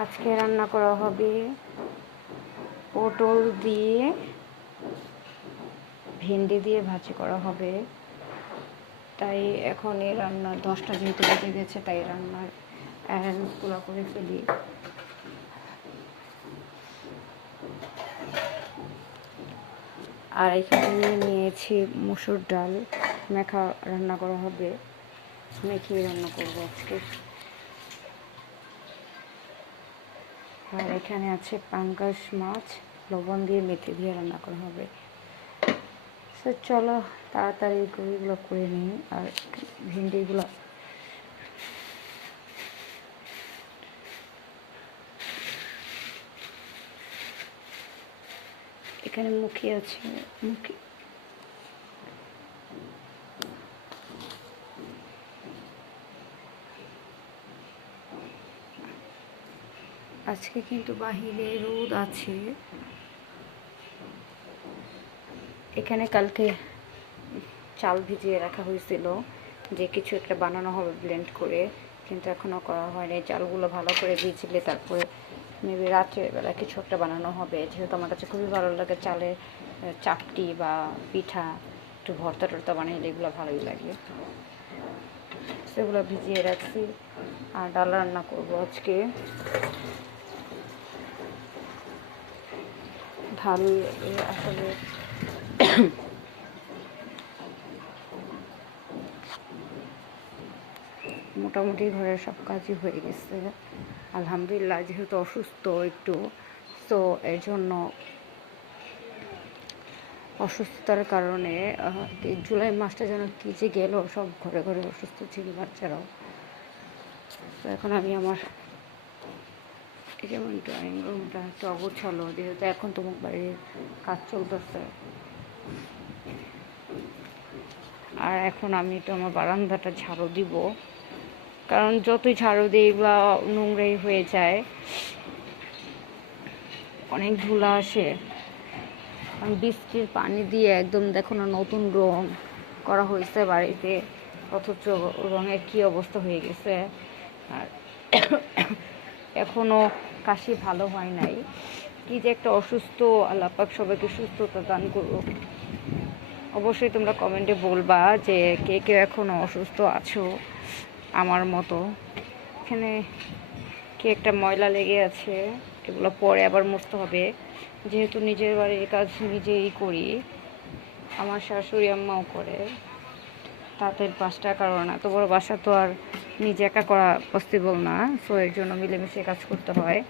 আজকে রান্না করা হবে পটল দিয়ে, ভেন্ডি দিয়ে ভাজি করা হবে। তাই এখন এই রান্নার 10টা যেহেতু বেজে গেছে, তাই রান্নার অ্যারেঞ্জগুলো করে ফেলি। আর এখানে নিয়েছি মসুর ডাল, মেখা রান্না করা হবে, মেখে রান্না করবো আজকে। আর এখানে আছে পাঙ্গাস মাছ, লবণ দিয়ে মেথি দিয়ে রান্না করা হবে। তো চলো তাড়াতাড়ি এগুলো করে নিই। আর ভেন্ডিগুলো এখানে মুখি আছে, মুখি আজকে কিন্তু বাহিরে রোদ আছে। এখানে কালকে চাল ভিজিয়ে রাখা হয়েছিল যে কিছু একটা বানানো হবে ব্লেন্ড করে, কিন্তু এখনও করা হয়নি। চালগুলো ভালো করে ভিজলে তারপরে মেবি রাত্রেবেলা কিছু একটা বানানো হবে। যেহেতু আমার কাছে খুবই ভালো লাগে চালের চাপটি বা পিঠা, একটু ভর্তা টর্তা বানাইলে এগুলো ভালোই লাগে। সেগুলো ভিজিয়ে রাখছি। আর ডাল রান্না করবো আজকে। ঢাল আসলে মোটামুটি ঘরের সব কাজই হয়ে গেছে আলহামদুলিল্লাহ। যেহেতু অসুস্থ একটু, তো এর জন্য অসুস্থতার কারণে জুলাই মাসটা যেন কী যে গেল, সব ঘরে ঘরে অসুস্থ ছিল বাচ্চারাও। তো এখন আমি আমার যেমন ড্রয়িং রুমটা একটু অগোছালো, যেহেতু এখন তোমার বাড়ির কাজ চলতেছে। আর এখন আমি তো আমার বারান্দাটা ঝাড়ু দিব, কারণ যতই ঝাড়ু দিই বা নোংরাই হয়ে যায়, অনেক ধুলা আসে। কারণ বৃষ্টির পানি দিয়ে একদম দেখো না নতুন রং করা হয়েছে বাড়িতে, অথচ রঙের কী অবস্থা হয়ে গেছে। আর এখনও কাশি ভালো হয় নাই। কি যে একটা অসুস্থ, আল্লাহ পাক সবাইকে সুস্থতা দান করুক। অবশ্যই তোমরা কমেন্টে বলবা যে কে কে এখনও অসুস্থ আছো আমার মতো। এখানে কি একটা ময়লা লেগে আছে, এগুলো পরে আবার মুছতে হবে। যেহেতু নিজের বাড়ির কাজ নিজেই করি, আমার শাশুড়ি আম্মাও করে, তাদের বাসটার কারণে এত বড় বাসা তো আর নিজে একা করা পসিবল না। সো এর জন্য মিলেমিশে কাজ করতে হয়।